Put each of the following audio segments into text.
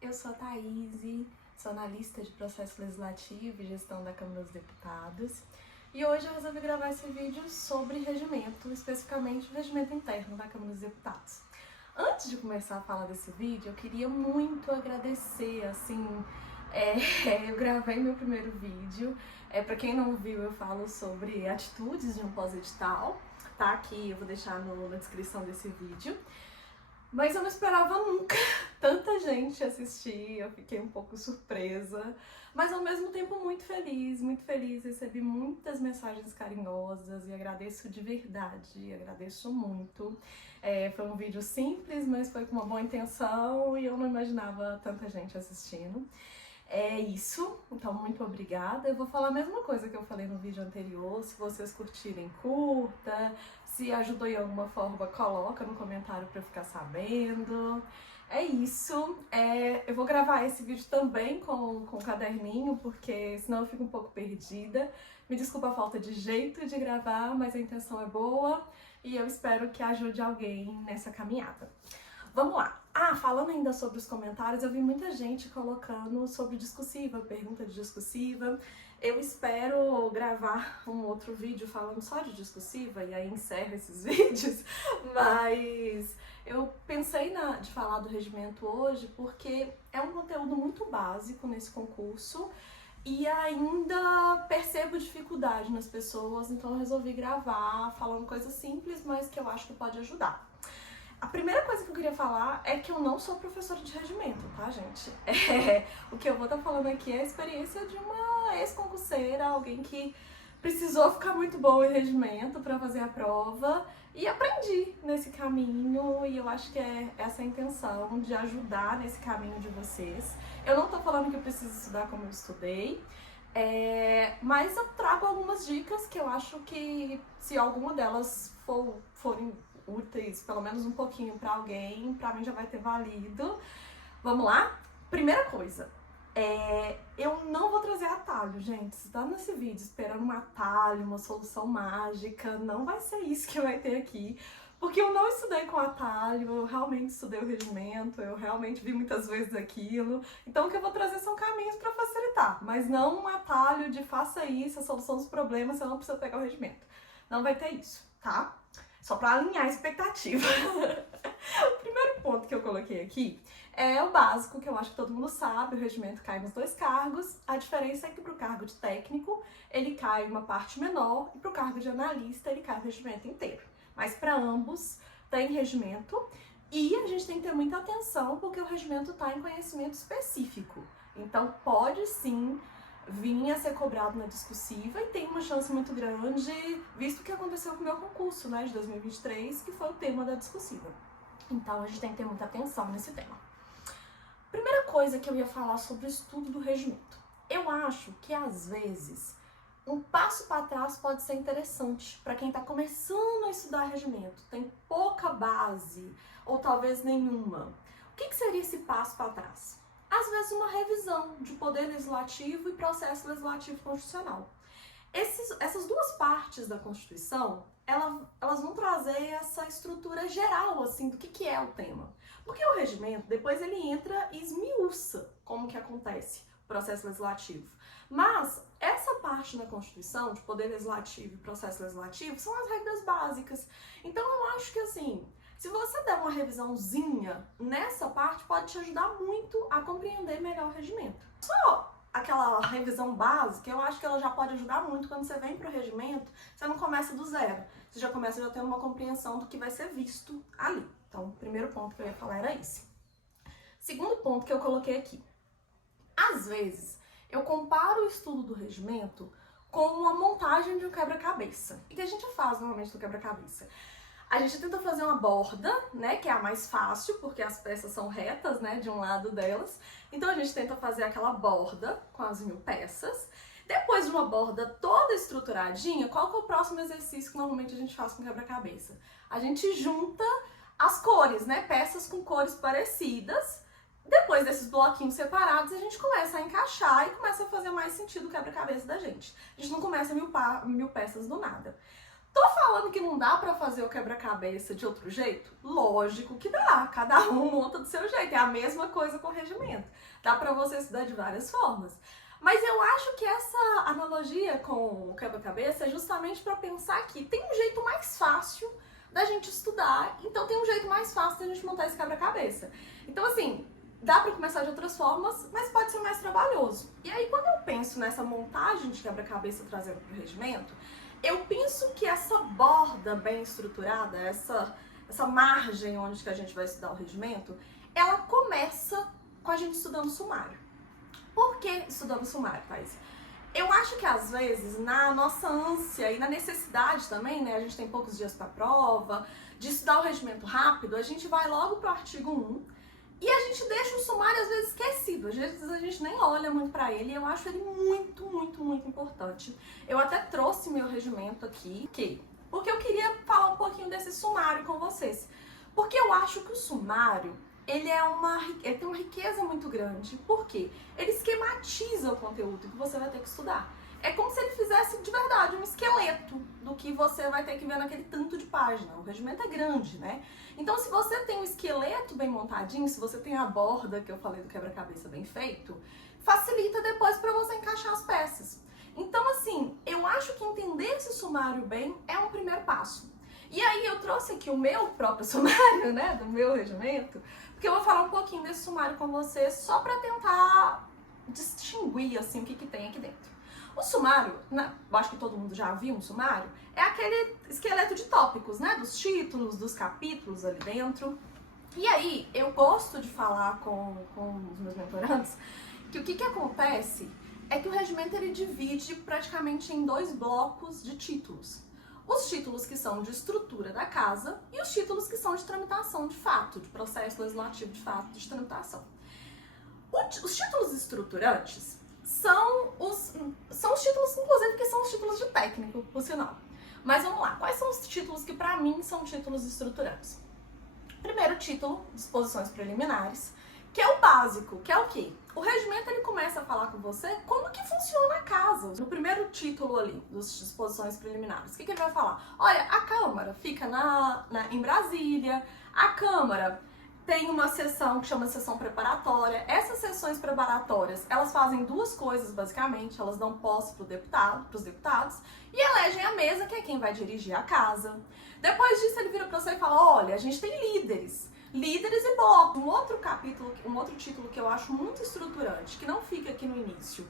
Eu sou a Thaís, sou analista de processo legislativo e gestão da Câmara dos Deputados. E hoje eu resolvi gravar esse vídeo sobre regimento, especificamente o regimento interno da Câmara dos Deputados. Antes de começar a falar desse vídeo, eu queria muito agradecer, eu gravei meu primeiro vídeo. Para quem não viu, eu falo sobre atitudes de um pós-edital, tá? Aqui eu vou deixar na descrição desse vídeo. Mas eu não esperava nunca tanta gente assistir, eu fiquei um pouco surpresa, mas ao mesmo tempo muito feliz, recebi muitas mensagens carinhosas e agradeço de verdade, agradeço muito. Foi um vídeo simples, mas foi com uma boa intenção e eu não imaginava tanta gente assistindo. É isso, então muito obrigada. Eu vou falar a mesma coisa que eu falei no vídeo anterior. Se vocês curtirem, curta. Se ajudou em alguma forma, coloca no comentário pra eu ficar sabendo. É isso. Eu vou gravar esse vídeo também com caderninho, porque senão eu fico um pouco perdida. Me desculpa a falta de jeito de gravar, mas a intenção é boa e eu espero que ajude alguém nessa caminhada. Vamos lá. Falando ainda sobre os comentários, eu vi muita gente colocando sobre discursiva, pergunta de discursiva. Eu espero gravar um outro vídeo falando só de discursiva e aí encerro esses vídeos, mas eu pensei de falar do regimento hoje porque é um conteúdo muito básico nesse concurso e ainda percebo dificuldade nas pessoas, então eu resolvi gravar falando coisas simples, mas que eu acho que pode ajudar. A primeira coisa que eu queria falar é que eu não sou professora de regimento, tá, gente? O que eu vou estar falando aqui é a experiência de uma ex-concurseira, alguém que precisou ficar muito boa em regimento para fazer a prova e aprendi nesse caminho e eu acho que é essa a intenção de ajudar nesse caminho de vocês. Eu não tô falando que eu preciso estudar como eu estudei, mas eu trago algumas dicas que eu acho que se alguma delas forem úteis, pelo menos um pouquinho pra alguém, pra mim já vai ter valido. Vamos lá? Primeira coisa, eu não vou trazer atalho, gente. Se tá nesse vídeo esperando um atalho, uma solução mágica, não vai ser isso que vai ter aqui. Porque eu não estudei com atalho, eu realmente estudei o regimento, eu realmente vi muitas vezes aquilo. Então o que eu vou trazer são caminhos pra facilitar, mas não um atalho de faça isso, a solução dos problemas, você não precisa pegar o regimento. Não vai ter isso, tá? Só para alinhar a expectativa. O primeiro ponto que eu coloquei aqui é o básico, que eu acho que todo mundo sabe, o regimento cai nos dois cargos. A diferença é que para o cargo de técnico, ele cai uma parte menor, e para o cargo de analista, ele cai o regimento inteiro. Mas para ambos, tem regimento, e a gente tem que ter muita atenção, porque o regimento está em conhecimento específico. Então, pode sim vir a ser cobrado na discursiva e tem uma chance muito grande, visto o que aconteceu com o meu concurso, né, de 2023, que foi o tema da discursiva. Então a gente tem que ter muita atenção nesse tema. Primeira coisa que eu ia falar sobre o estudo do regimento. Eu acho que às vezes um passo para trás pode ser interessante para quem está começando a estudar regimento, tem pouca base ou talvez nenhuma. O que seria esse passo para trás? Às vezes uma revisão de poder legislativo e processo legislativo constitucional. Essas duas partes da Constituição, elas vão trazer essa estrutura geral, assim, do que é o tema. Porque o regimento, depois ele entra e esmiuça como que acontece o processo legislativo. Mas essa parte da Constituição, de poder legislativo e processo legislativo, são as regras básicas. Então eu acho que, assim, se você der uma revisãozinha nessa parte, pode te ajudar muito a compreender melhor o regimento. Só aquela revisão básica, eu acho que ela já pode ajudar muito quando você vem para o regimento, você não começa do zero, você já começa já tendo uma compreensão do que vai ser visto ali. Então, o primeiro ponto que eu ia falar era esse. Segundo ponto que eu coloquei aqui. Às vezes, eu comparo o estudo do regimento com uma montagem de um quebra-cabeça. O que a gente faz normalmente no quebra-cabeça? A gente tenta fazer uma borda, né, que é a mais fácil, porque as peças são retas, né, de um lado delas. Então a gente tenta fazer aquela borda com as 1000 peças. Depois de uma borda toda estruturadinha, qual que é o próximo exercício que normalmente a gente faz com quebra-cabeça? A gente junta as cores, né, peças com cores parecidas. Depois desses bloquinhos separados, a gente começa a encaixar e começa a fazer mais sentido o quebra-cabeça da gente. A gente não começa 1000 peças do nada. Tô falando que não dá pra fazer o quebra-cabeça de outro jeito? Lógico que dá, cada um monta do seu jeito, é a mesma coisa com o regimento. Dá pra você estudar de várias formas. Mas eu acho que essa analogia com o quebra-cabeça é justamente para pensar que tem um jeito mais fácil da gente estudar, então tem um jeito mais fácil da gente montar esse quebra-cabeça. Então, assim, dá para começar de outras formas, mas pode ser mais trabalhoso. E aí, quando eu penso nessa montagem de quebra-cabeça trazendo para o regimento, eu penso que essa borda bem estruturada, essa margem onde que a gente vai estudar o regimento, ela começa com a gente estudando sumário. Por que estudando sumário, Thaís? Eu acho que às vezes, na nossa ânsia e na necessidade também, né, a gente tem poucos dias para a prova, de estudar o regimento rápido, a gente vai logo pro artigo 1 e a gente deixa o sumário às vezes esquecido, às vezes a gente nem olha muito para ele, e eu acho ele muito, muito, muito importante. Eu até trouxe meu regimento aqui, porque eu queria falar um pouquinho desse sumário com vocês. Porque eu acho que o sumário, ele tem uma riqueza muito grande. Por quê? Ele esquematiza o conteúdo que você vai ter que estudar. É como se ele fizesse de verdade um esqueleto do que você vai ter que ver naquele tanto de página. O regimento é grande, né? Então, se você tem um esqueleto bem montadinho, se você tem a borda que eu falei do quebra-cabeça bem feito, facilita depois para você encaixar as peças. Então, assim, eu acho que entender esse sumário bem é um primeiro passo. E aí eu trouxe aqui o meu próprio sumário, né, do meu regimento, porque eu vou falar um pouquinho desse sumário com vocês só para tentar distinguir, assim, o que tem aqui dentro. O sumário, né, eu acho que todo mundo já viu um sumário, é aquele esqueleto de tópicos, né, dos títulos, dos capítulos ali dentro. E aí, eu gosto de falar com os meus mentorandos que o que acontece é que o regimento ele divide praticamente em 2 blocos de títulos. Os títulos que são de estrutura da casa e os títulos que são de tramitação de fato, de processo legislativo de fato, de tramitação. Os títulos estruturantes são os títulos, inclusive, que são os títulos de técnico, por sinal. Mas vamos lá, quais são os títulos que pra mim são títulos estruturantes? Primeiro título, disposições preliminares, que é o básico, que é o quê? O regimento ele começa a falar com você como que funciona a casa. No primeiro título ali, das disposições preliminares, o que ele vai falar? Olha, a Câmara fica em Brasília, a Câmara tem uma sessão que chama sessão preparatória. Essas sessões preparatórias, elas fazem 2 coisas basicamente, elas dão posse para os deputados e elegem a mesa, que é quem vai dirigir a casa. Depois disso ele vira para você e fala, olha, a gente tem líderes e blocos. Um outro título que eu acho muito estruturante, que não fica aqui no início,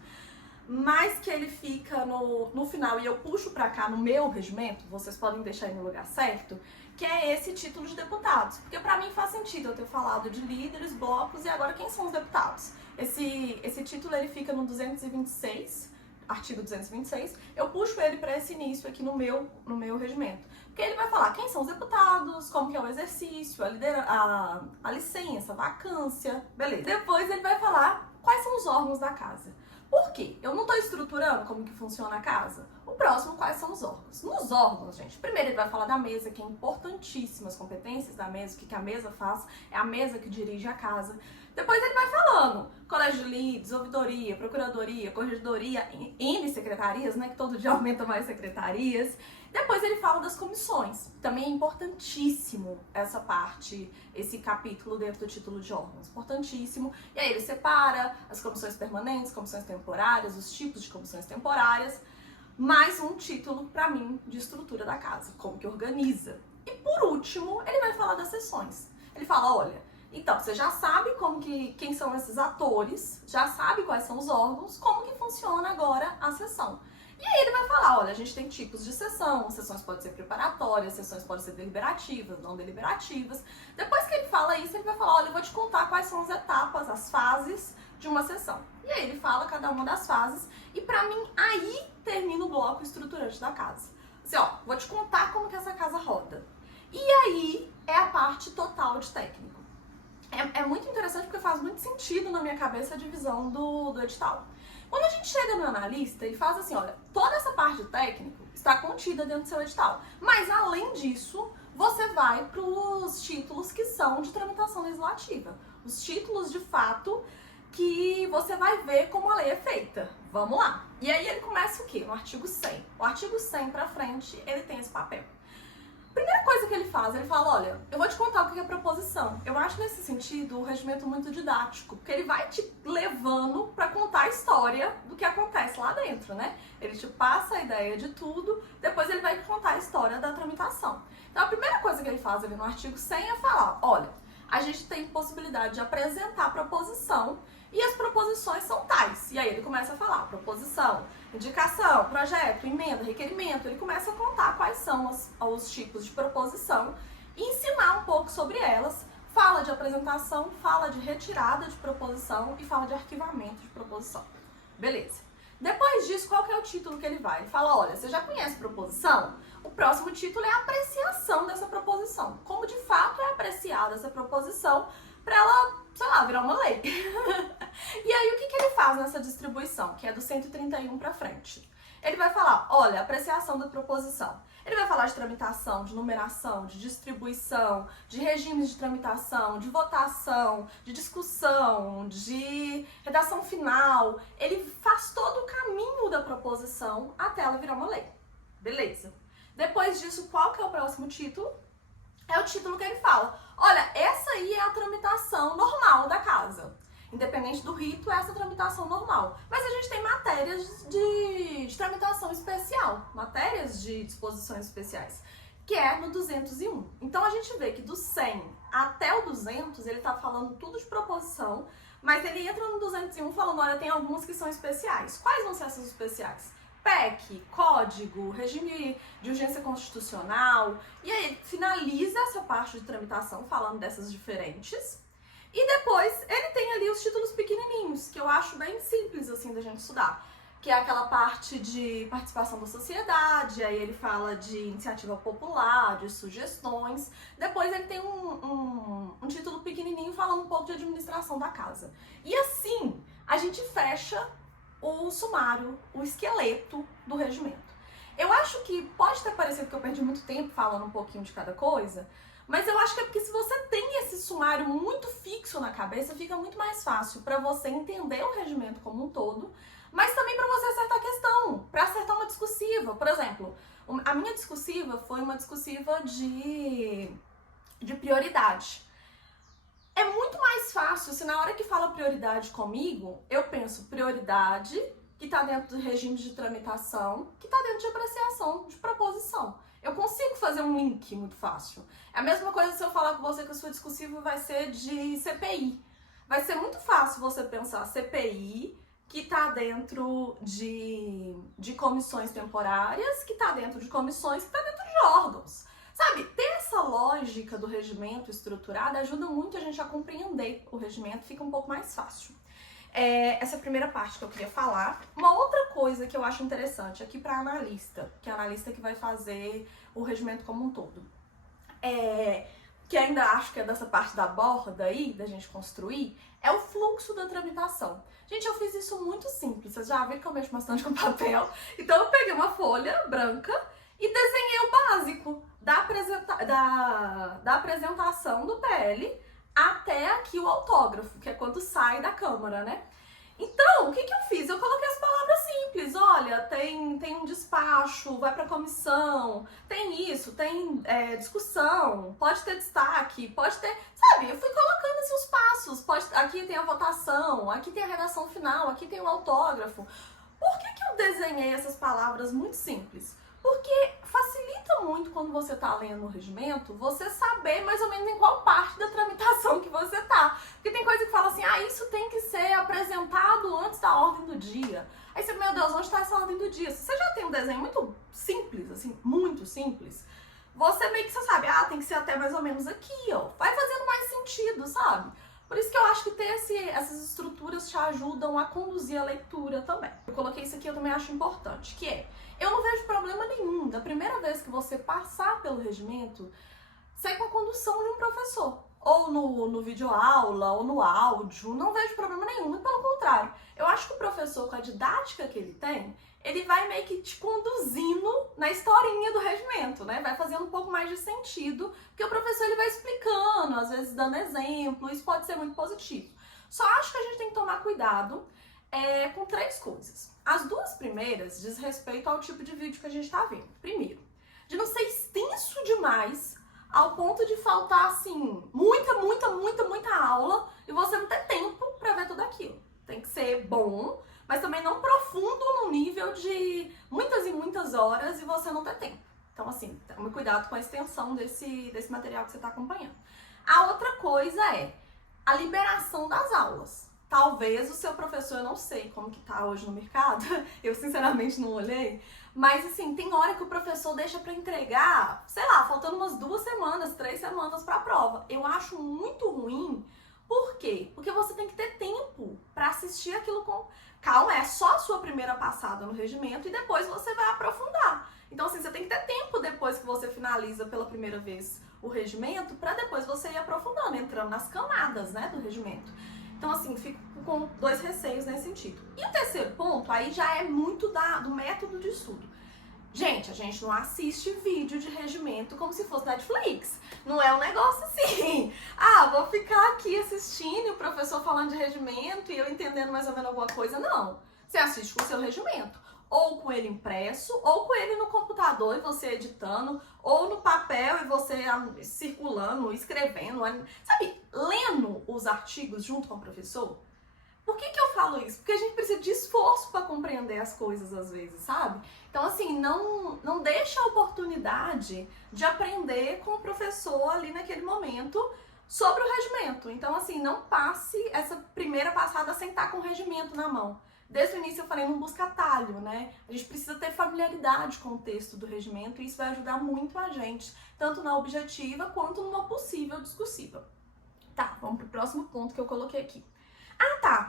mas que ele fica no final, e eu puxo pra cá no meu regimento, vocês podem deixar aí no lugar certo, que é esse título de deputados. Porque pra mim faz sentido eu ter falado de líderes, blocos, e agora quem são os deputados? Esse título ele fica no 226, artigo 226, eu puxo ele pra esse início aqui no meu regimento. Porque ele vai falar quem são os deputados, como que é o exercício, a licença, a vacância, beleza. Depois ele vai falar quais são os órgãos da casa. Por quê? Eu não estou estruturando como que funciona a casa. O próximo, quais são os órgãos? Nos órgãos, gente, primeiro ele vai falar da mesa, que é importantíssima, as competências da mesa, o que a mesa faz, é a mesa que dirige a casa. Depois ele vai falando, colégio de líderes, ouvidoria, procuradoria, corregedoria, N secretarias, né, que todo dia aumenta mais secretarias. Depois ele fala das comissões. Também é importantíssimo essa parte, esse capítulo dentro do título de órgãos. Importantíssimo. E aí ele separa as comissões permanentes, comissões temporárias, os tipos de comissões temporárias. Mais um título, pra mim, de estrutura da casa. Como que organiza. E por último, ele vai falar das sessões. Ele fala, olha, então, você já sabe quem são esses atores, já sabe quais são os órgãos, como que funciona agora a sessão. E aí ele vai falar, olha, a gente tem tipos de sessão, sessões podem ser preparatórias, sessões podem ser deliberativas, não deliberativas. Depois que ele fala isso, ele vai falar, olha, eu vou te contar quais são as etapas, as fases de uma sessão. E aí ele fala cada uma das fases, e pra mim, aí termina o bloco estruturante da casa. Assim, ó, vou te contar como que essa casa roda. E aí é a parte total de técnico. É muito interessante porque faz muito sentido na minha cabeça a divisão do edital. Quando a gente chega no analista e faz assim, olha, toda essa parte de técnico está contida dentro do seu edital. Mas, além disso, você vai para os títulos que são de tramitação legislativa. Os títulos, de fato, que você vai ver como a lei é feita. Vamos lá. E aí ele começa o quê? No artigo 100. O artigo 100 pra frente, ele tem esse papel. Primeira coisa que ele faz, ele fala, olha, eu vou te contar o que é proposição. Eu acho nesse sentido o regimento muito didático, porque ele vai te levando para contar a história do que acontece lá dentro, né? Ele te passa a ideia de tudo, depois ele vai te contar a história da tramitação. Então a primeira coisa que ele faz ali no artigo 100 é falar, olha, a gente tem possibilidade de apresentar a proposição e as proposições são tais. E aí ele começa a falar proposição, indicação, projeto, emenda, requerimento. Ele começa a contar quais são os tipos de proposição e ensinar um pouco sobre elas. Fala de apresentação, fala de retirada de proposição e fala de arquivamento de proposição. Beleza. Depois disso, qual que é o título que ele vai? Ele fala, olha, você já conhece proposição? O próximo título é a apreciação dessa proposição. Como de fato é apreciada essa proposição para ela, sei lá, virar uma lei. E aí, o que ele faz nessa distribuição, que é do 131 para frente? Ele vai falar, olha, apreciação da proposição. Ele vai falar de tramitação, de numeração, de distribuição, de regimes de tramitação, de votação, de discussão, de redação final. Ele faz todo o caminho da proposição até ela virar uma lei. Beleza. Depois disso, qual que é o próximo título? É o título que ele fala, olha, essa aí é a tramitação normal da casa. Independente do rito, essa é a tramitação normal. Mas a gente tem matérias de tramitação especial, matérias de disposições especiais, que é no 201. Então a gente vê que do 100 até o 200, ele tá falando tudo de proposição, mas ele entra no 201 falando, olha, tem algumas que são especiais. Quais vão ser essas especiais? PEC, código, regime de urgência constitucional, e aí ele finaliza essa parte de tramitação falando dessas diferentes, e depois ele tem ali os títulos pequenininhos, que eu acho bem simples assim da gente estudar, que é aquela parte de participação da sociedade, aí ele fala de iniciativa popular, de sugestões, depois ele tem um título pequenininho falando um pouco de administração da casa. E assim, a gente fecha o sumário, o esqueleto do regimento. Eu acho que pode ter parecido que eu perdi muito tempo falando um pouquinho de cada coisa, mas eu acho que é porque se você tem esse sumário muito fixo na cabeça, fica muito mais fácil para você entender o regimento como um todo, mas também para você acertar a questão, para acertar uma discursiva. Por exemplo, a minha discursiva foi uma discursiva de prioridade. É muito mais fácil se na hora que fala prioridade comigo, eu penso prioridade, que está dentro do regime de tramitação, que está dentro de apreciação, de proposição. Eu consigo fazer um link muito fácil. É a mesma coisa se eu falar com você que a sua discursiva vai ser de CPI. Vai ser muito fácil você pensar CPI, que está dentro de comissões temporárias, que está dentro de comissões, que está dentro de órgãos. Sabe, ter essa lógica do regimento estruturado ajuda muito a gente a compreender o regimento, fica um pouco mais fácil. Essa é a primeira parte que eu queria falar. Uma outra coisa que eu acho interessante aqui para analista, que é a analista que vai fazer o regimento como um todo, que ainda acho que é dessa parte da borda aí, da gente construir, é o fluxo da tramitação. Gente, eu fiz isso muito simples, vocês já viram que eu mexo bastante com papel, então eu peguei uma folha branca e desenhei o básico da apresentação do PL até aqui o autógrafo, que é quando sai da Câmara, né? Então, o que eu fiz? Eu coloquei as palavras simples. Olha, tem um despacho, vai pra comissão, tem isso, tem discussão, pode ter destaque, pode ter... Sabe, eu fui colocando assim os passos. Aqui tem a votação, aqui tem a redação final, aqui tem o autógrafo. Por que eu desenhei essas palavras muito simples? Porque facilita muito quando você está lendo o regimento, você saber mais ou menos em qual parte da tramitação que você tá. Porque tem coisa que fala assim, isso tem que ser apresentado antes da ordem do dia. Aí você, meu Deus, onde está essa ordem do dia? Se você já tem um desenho muito simples, assim, muito simples, você meio que você sabe, tem que ser até mais ou menos aqui, ó. Vai fazendo mais sentido, sabe? Por isso que eu acho que ter essas estruturas te ajudam a conduzir a leitura também. Eu coloquei isso aqui, eu também acho importante, que eu não vejo problema nenhum da primeira vez que você passar pelo regimento ser com a condução de um professor. Ou no videoaula, ou no áudio, não vejo problema nenhum, muito pelo contrário. Eu acho que o professor, com a didática que ele tem, ele vai meio que te conduzindo na historinha do regimento, né? Vai fazendo um pouco mais de sentido, porque o professor ele vai explicando, às vezes dando exemplo, isso pode ser muito positivo. Só acho que a gente tem que tomar cuidado com 3 coisas. As 2 primeiras diz respeito ao tipo de vídeo que a gente tá vendo. Primeiro, de não ser extenso demais ao ponto de faltar, assim, muita aula e você não ter tempo pra ver tudo aquilo. Tem que ser bom, mas também não profundo no nível de muitas e muitas horas e você não ter tempo. Então, assim, tome cuidado com a extensão desse material que você está acompanhando. A outra coisa é a liberação das aulas. Talvez o seu professor, eu não sei como que tá hoje no mercado, eu sinceramente não olhei, mas assim, tem hora que o professor deixa para entregar, sei lá, faltando umas 2 semanas, 3 semanas para a prova. Eu acho muito ruim. Por quê? Porque você tem que ter tempo para assistir aquilo com calma, é só a sua primeira passada no regimento e depois você vai aprofundar. Então, assim, você tem que ter tempo depois que você finaliza pela primeira vez o regimento, para depois você ir aprofundando, entrando nas camadas, né, do regimento. Então, assim, fico com 2 receios nesse sentido. E o terceiro ponto, aí já é muito do método de estudo. Gente, a gente não assiste vídeo de regimento como se fosse Netflix. Não é um negócio assim. Vou ficar aqui assistindo e o professor falando de regimento e eu entendendo mais ou menos alguma coisa. Não. Você assiste com o seu regimento. Ou com ele impresso, ou com ele no computador e você editando, ou no papel e você circulando, escrevendo, sabe, lendo os artigos junto com o professor. Por que eu falo isso? Porque a gente precisa de esforço para compreender as coisas às vezes, sabe? Então, assim, não deixa a oportunidade de aprender com o professor ali naquele momento sobre o regimento. Então, assim, não passe essa primeira passada sem estar com o regimento na mão. Desde o início eu falei, não busca atalho, né? A gente precisa ter familiaridade com o texto do regimento e isso vai ajudar muito a gente, tanto na objetiva quanto numa possível discursiva. Tá, vamos pro próximo ponto que eu coloquei aqui.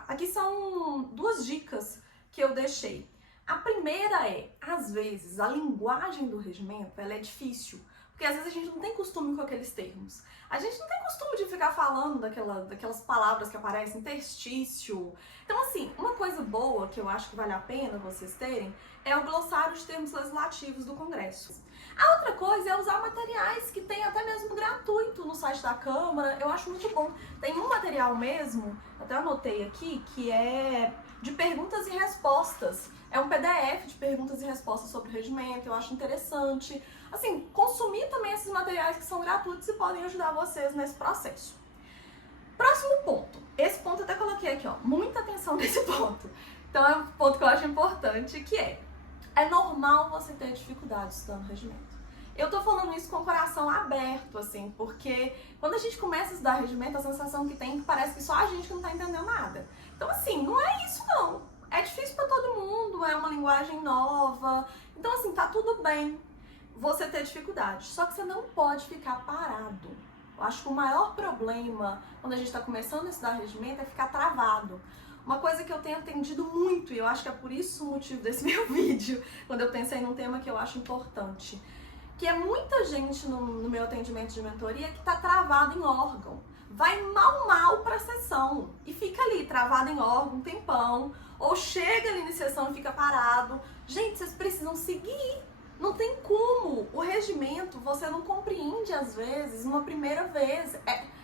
Aqui são 2 dicas que eu deixei. A primeira é, às vezes, a linguagem do regimento, ela é difícil, porque às vezes a gente não tem costume com aqueles termos. A gente não tem costume de ficar falando daquelas palavras que aparecem, interstício. Então, assim, uma coisa boa que eu acho que vale a pena vocês terem é o glossário de termos legislativos do Congresso. A outra coisa é usar materiais que tem até mesmo gratuito no site da Câmara, eu acho muito bom. Tem um material mesmo, até anotei aqui, que é de perguntas e respostas. É um PDF de perguntas e respostas sobre o regimento, eu acho interessante. Assim, consumir também esses materiais que são gratuitos e podem ajudar vocês nesse processo. Próximo ponto. Esse ponto eu até coloquei aqui, ó. Muita atenção nesse ponto. Então é um ponto que eu acho importante, que é normal você ter dificuldade estudando regimento. Eu tô falando isso com o coração aberto, assim, porque quando a gente começa a estudar regimento, a sensação que tem é que parece que só a gente que não tá entendendo nada. Então, assim, não é isso não. É difícil pra todo mundo, é uma linguagem nova. Então, assim, tá tudo bem você ter dificuldade. Só que você não pode ficar parado. Eu acho que o maior problema quando a gente tá começando a estudar regimento é ficar travado. Uma coisa que eu tenho atendido muito, e eu acho que é por isso o motivo desse meu vídeo, quando eu pensei num tema que eu acho importante, que é muita gente no meu atendimento de mentoria que tá travado em órgão. Vai mal pra sessão e fica ali travado em órgão um tempão, ou chega ali na sessão e fica parado. Gente, vocês precisam seguir. Não tem como. O regimento você não compreende às vezes uma primeira vez.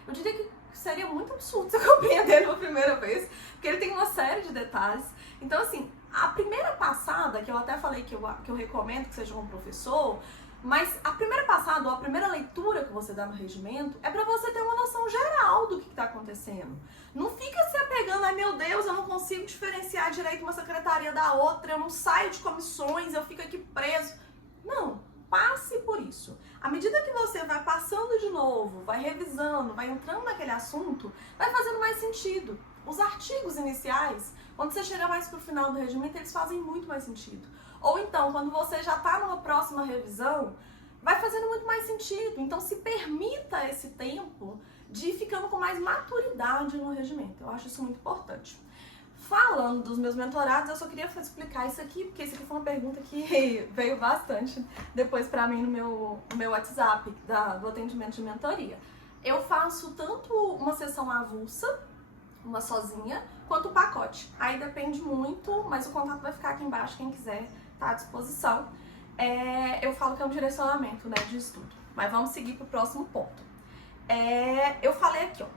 Eu diria que seria muito absurdo você compreender uma primeira vez, porque ele tem uma série de detalhes. Então, assim, a primeira passada, que eu até falei que eu recomendo que seja com um professor, mas a primeira passada, ou a primeira leitura que você dá no regimento, é pra você ter uma noção geral do que tá acontecendo. Não fica se apegando, ai meu Deus, eu não consigo diferenciar direito uma secretaria da outra, eu não saio de comissões, eu fico aqui preso. Não, passe por isso. À medida que você vai passando de novo, vai revisando, vai entrando naquele assunto, vai fazendo mais sentido. Os artigos iniciais, quando você chega mais pro final do regimento, eles fazem muito mais sentido. Ou então, quando você já está numa próxima revisão, vai fazendo muito mais sentido. Então, se permita esse tempo de ir ficando com mais maturidade no regimento. Eu acho isso muito importante. Falando dos meus mentorados, eu só queria explicar isso aqui, porque isso aqui foi uma pergunta que veio bastante depois pra mim no meu WhatsApp do atendimento de mentoria. Eu faço tanto uma sessão avulsa, uma sozinha, quanto o pacote. Aí depende muito, mas o contato vai ficar aqui embaixo, quem quiser tá à disposição. Eu falo que é um direcionamento, né, de estudo. Mas vamos seguir pro próximo ponto. Eu falei aqui, ó.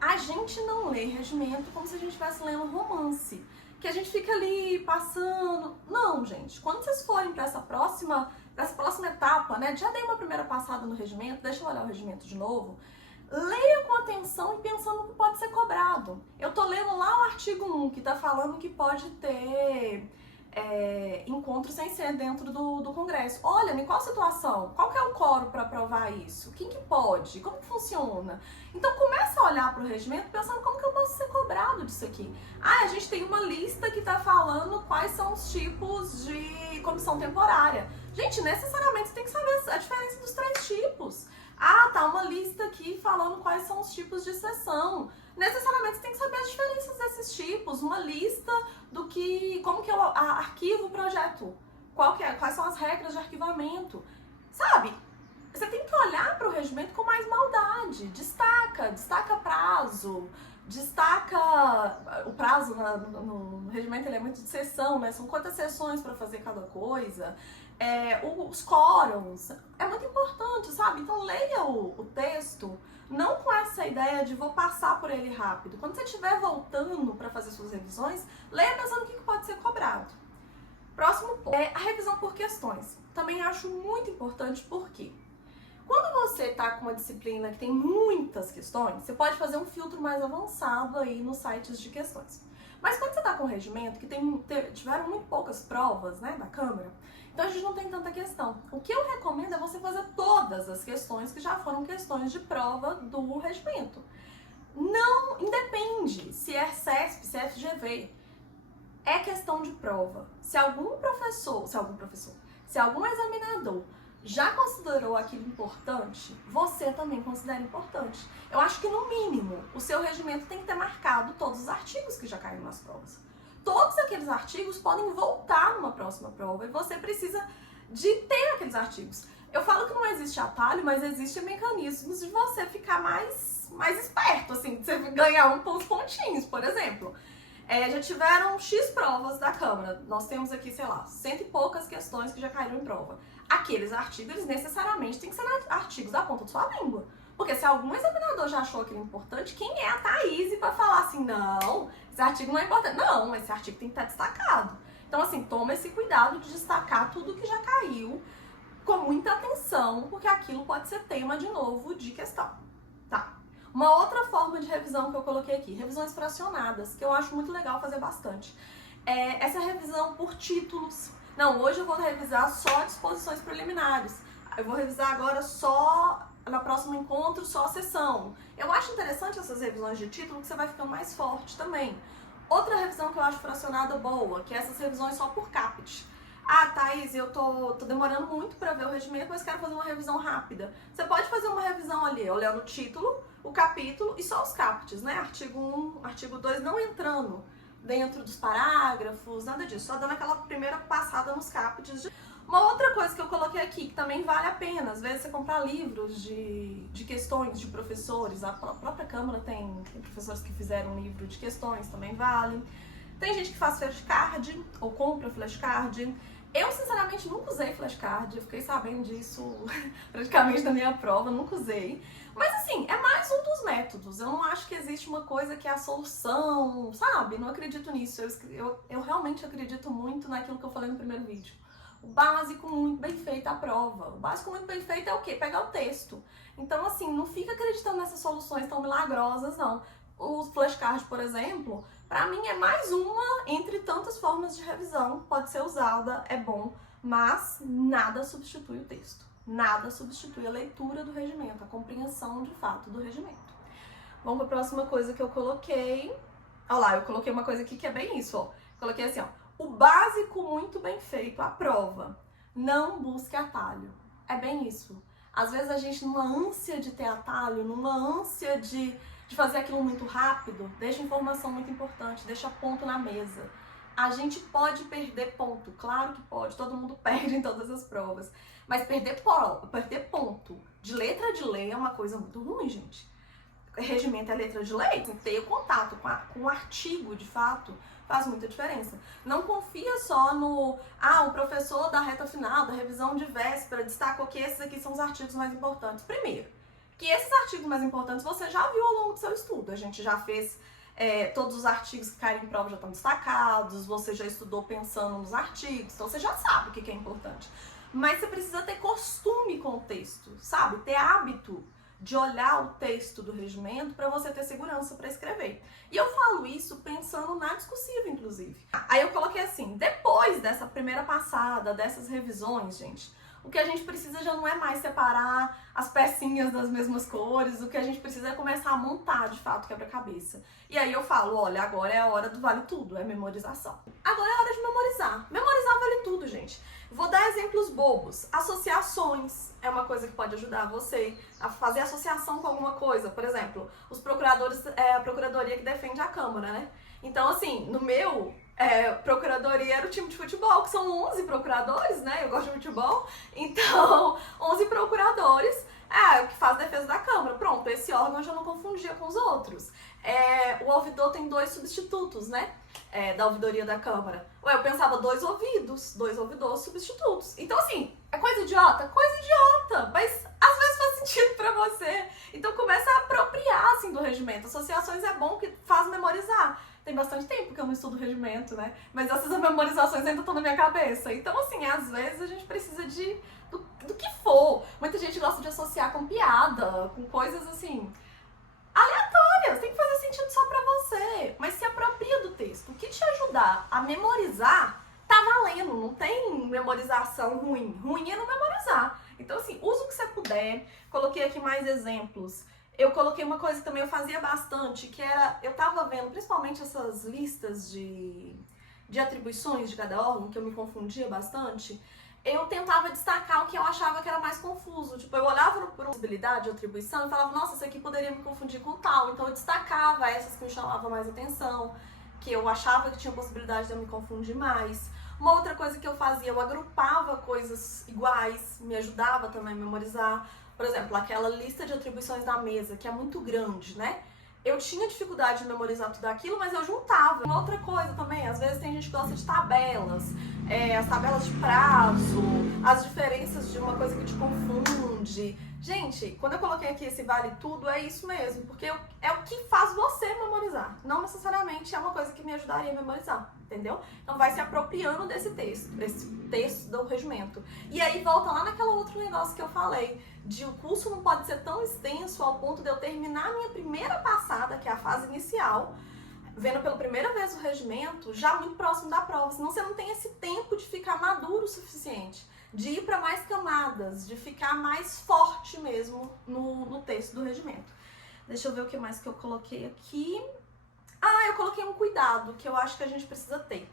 A gente não lê regimento como se a gente estivesse lendo romance. que a gente fica ali passando. Não, gente, quando vocês forem para essa próxima etapa, né? Já dei uma primeira passada no regimento, deixa eu olhar o regimento de novo. Leia com atenção e pensando no que pode ser cobrado. Eu tô lendo lá o artigo 1, que tá falando que pode ter encontro sem ser dentro do Congresso. Olha, em qual situação? Qual que é o quórum para aprovar isso? Quem que pode? Como que funciona? Então começa a olhar para o regimento pensando como que eu posso ser cobrado disso aqui. Ah, a gente tem uma lista que tá falando quais são os tipos de comissão temporária. Gente, necessariamente você tem que saber a diferença dos 3 tipos. Ah, tá uma lista aqui falando quais são os tipos de sessão. Necessariamente você tem que saber as diferenças desses tipos, uma lista do que, como que eu arquivo o projeto, quais são as regras de arquivamento, sabe? Você tem que olhar para o regimento com mais maldade, destaca prazo, destaca o prazo no regimento, ele é muito de sessão, né? São quantas sessões para fazer cada coisa. Os quórums, é muito importante, sabe? Então leia o texto, não com essa ideia de vou passar por ele rápido. Quando você estiver voltando para fazer suas revisões, leia pensando o que pode ser cobrado. Próximo ponto, a revisão por questões. Também acho muito importante porque quando você está com uma disciplina que tem muitas questões, você pode fazer um filtro mais avançado aí nos sites de questões. Mas quando você está com um regimento que tiveram muito poucas provas, né, da Câmara, então a gente não tem tanta questão. O que eu recomendo é você fazer todas as questões que já foram questões de prova do regimento. Não independe se é CESP, se é FGV. É questão de prova. Se algum examinador já considerou aquilo importante, você também considera importante. Eu acho que, no mínimo, o seu regimento tem que ter marcado todos os artigos que já caíram nas provas. Todos aqueles artigos podem voltar numa próxima prova e você precisa de ter aqueles artigos. Eu falo que não existe atalho, mas existem mecanismos de você ficar mais esperto, assim, de você ganhar uns pontinhos, por exemplo. Já tiveram X provas da Câmara. Nós temos aqui, sei lá, 100 e poucas questões que já caíram em prova. Aqueles artigos, eles necessariamente têm que ser artigos da ponta de sua língua. Porque se algum examinador já achou aquilo importante, quem é a Thaís para falar assim, não, esse artigo não é importante. Não, esse artigo tem que estar destacado. Então, assim, toma esse cuidado de destacar tudo que já caiu com muita atenção, porque aquilo pode ser tema de novo de questão. Tá? Uma outra forma de revisão que eu coloquei aqui, revisões fracionadas, que eu acho muito legal fazer bastante. Essa revisão por títulos. Não, hoje eu vou revisar só disposições preliminares. Eu vou revisar agora só, no próximo encontro, só a sessão. Eu acho interessante essas revisões de título, que você vai ficando mais forte também. Outra revisão que eu acho fracionada boa, que é essas revisões só por caput. Ah, Thaís, eu tô demorando muito para ver o regimento, mas quero fazer uma revisão rápida. Você pode fazer uma revisão ali, olhando o título, o capítulo e só os caputs, né? Artigo 1, artigo 2, não entrando dentro dos parágrafos, nada disso. Só dando aquela primeira passada nos caputs. Uma outra coisa que eu coloquei aqui, que também vale a pena, às vezes você comprar livros de questões de professores, a própria Câmara tem professores que fizeram um livro de questões, também vale. Tem gente que faz flashcard, ou compra flashcard. Eu, sinceramente, nunca usei flashcard, eu fiquei sabendo disso praticamente na minha prova, nunca usei. Mas, assim, é mais um dos métodos. Eu não acho que existe uma coisa que é a solução, sabe? Não acredito nisso. Eu realmente acredito muito naquilo que eu falei no primeiro vídeo. O básico muito bem feito, a prova. O básico muito bem feito é o quê? Pegar o texto. Então, assim, não fica acreditando nessas soluções tão milagrosas, não. O flashcard, por exemplo, para mim é mais uma entre tantas formas de revisão. Pode ser usada, é bom, mas nada substitui o texto. Nada substitui a leitura do regimento, a compreensão de fato do regimento. Vamos para a próxima coisa que eu coloquei. Olha lá, eu coloquei uma coisa aqui que é bem isso, ó. Coloquei assim, ó. O básico muito bem feito, a prova. Não busque atalho. É bem isso. Às vezes a gente, numa ânsia de ter atalho, numa ânsia de fazer aquilo muito rápido, deixa informação muito importante, deixa ponto na mesa. A gente pode perder ponto, claro que pode, todo mundo perde em todas as provas. Mas perder ponto de letra de lei é uma coisa muito ruim, gente. Regimento é letra de lei, ter contato com o artigo, de fato, faz muita diferença. Não confia só no, o professor da reta final, da revisão de véspera, destacou que esses aqui são os artigos mais importantes. Primeiro, que esses artigos mais importantes você já viu ao longo do seu estudo. A gente já fez todos os artigos que caem em prova já estão destacados, você já estudou pensando nos artigos, então você já sabe o que é importante. Mas você precisa ter costume com o texto, sabe? Ter hábito de olhar o texto do regimento para você ter segurança para escrever. E eu falo isso pensando na discursiva, inclusive. Aí eu coloquei assim, depois dessa primeira passada, dessas revisões, gente, o que a gente precisa já não é mais separar as pecinhas das mesmas cores, o que a gente precisa é começar a montar, de fato, quebra-cabeça. E aí eu falo, olha, agora é a hora do vale tudo, é memorização. Agora é a hora de memorizar. Memorizar vale tudo, gente. Vou dar exemplos bobos. Associações é uma coisa que pode ajudar você a fazer associação com alguma coisa. Por exemplo, os procuradores, a procuradoria que defende a Câmara, né? Então, assim, no meu... procuradoria era o time de futebol, que são 11 procuradores, né? Eu gosto de futebol. Então, 11 procuradores que faz defesa da Câmara. Pronto, esse órgão eu já não confundia com os outros. O ouvidor tem 2 substitutos, né? Da ouvidoria da Câmara. Eu pensava 2 ouvidores substitutos. Então, assim, é coisa idiota? Coisa idiota, mas às vezes faz sentido pra você. Então, começa a apropriar, assim, do regimento. Associações é bom que faz memorizar. Tem bastante tempo que eu não estudo regimento, né? Mas essas memorizações ainda estão na minha cabeça. Então, assim, às vezes a gente precisa do que for. Muita gente gosta de associar com piada, com coisas, assim, aleatórias. Tem que fazer sentido só pra você. Mas se apropria do texto. O que te ajudar a memorizar, tá valendo. Não tem memorização ruim. Ruim é não memorizar. Então, assim, usa o que você puder. Coloquei aqui mais exemplos. Eu coloquei uma coisa que também eu fazia bastante, que era, eu tava vendo principalmente essas listas de atribuições de cada órgão, que eu me confundia bastante, eu tentava destacar o que eu achava que era mais confuso. Tipo, eu olhava por uma possibilidade de atribuição e falava, nossa, isso aqui poderia me confundir com tal. Então eu destacava essas que me chamavam mais atenção, que eu achava que tinha possibilidade de eu me confundir mais. Uma outra coisa que eu fazia, eu agrupava coisas iguais, me ajudava também a memorizar. Por exemplo, aquela lista de atribuições da mesa, que é muito grande, né? Eu tinha dificuldade de memorizar tudo aquilo, mas eu juntava. Uma outra coisa também, às vezes tem gente que gosta de tabelas, as tabelas de prazo, as diferenças de uma coisa que te confunde. Gente, quando eu coloquei aqui esse vale tudo, é isso mesmo, porque é o que faz você memorizar. Não necessariamente é uma coisa que me ajudaria a memorizar, entendeu? Então vai se apropriando desse texto, esse texto do regimento. E aí volta lá naquele outro negócio que eu falei, de o curso não pode ser tão extenso ao ponto de eu terminar a minha primeira passada, que é a fase inicial, vendo pela primeira vez o regimento, já muito próximo da prova, senão você não tem esse tempo de ficar maduro o suficiente, de ir para mais camadas, de ficar mais forte mesmo no texto do regimento. Deixa eu ver o que mais que eu coloquei aqui. Eu coloquei um cuidado que eu acho que a gente precisa ter.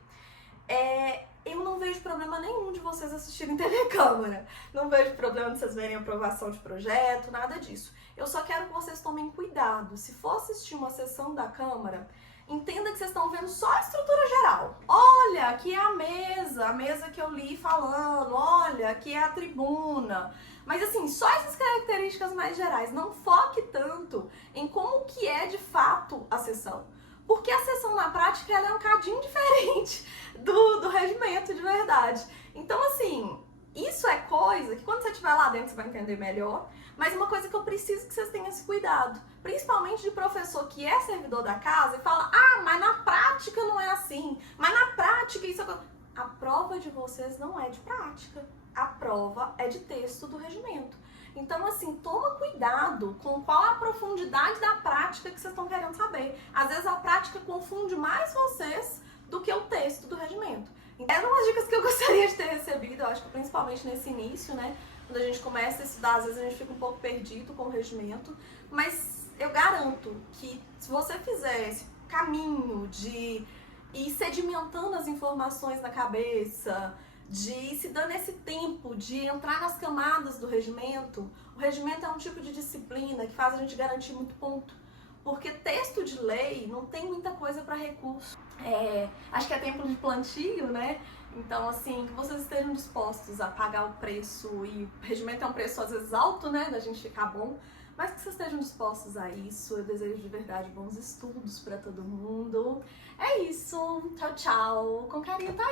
Eu não vejo problema nenhum de vocês assistirem TV Câmara. Não vejo problema de vocês verem aprovação de projeto, nada disso. Eu só quero que vocês tomem cuidado. Se for assistir uma sessão da Câmara, entenda que vocês estão vendo só a estrutura geral. Olha, aqui é a mesa que eu li falando. Olha, aqui é a tribuna. Mas assim, só essas características mais gerais. Não foque tanto em como que é de fato a sessão. Porque a sessão na prática ela é um cadinho diferente do regimento de verdade. Então, assim, isso é coisa que quando você estiver lá dentro você vai entender melhor, mas uma coisa que eu preciso que vocês tenham esse cuidado, principalmente de professor que é servidor da casa e fala, mas na prática não é assim, mas na prática isso é... A prova de vocês não é de prática, a prova é de texto do regimento. Então, assim, toma cuidado com qual a profundidade da prática que vocês estão querendo saber. Às vezes a prática confunde mais vocês do que o texto do regimento. Eram umas dicas que eu gostaria de ter recebido, eu acho que principalmente nesse início, né? Quando a gente começa a estudar, às vezes a gente fica um pouco perdido com o regimento, mas eu garanto que se você fizer esse caminho de ir sedimentando as informações na cabeça, de ir se dando esse tempo de entrar nas camadas do regimento, o regimento é um tipo de disciplina que faz a gente garantir muito ponto. Porque texto de lei não tem muita coisa para recurso. Acho que é tempo de plantio, né? Então, assim, que vocês estejam dispostos a pagar o preço, e o regimento é um preço às vezes alto, né, da gente ficar bom, mas que vocês estejam dispostos a isso. Eu desejo de verdade bons estudos para todo mundo. É isso. Tchau, tchau. Com carinho, tá aí.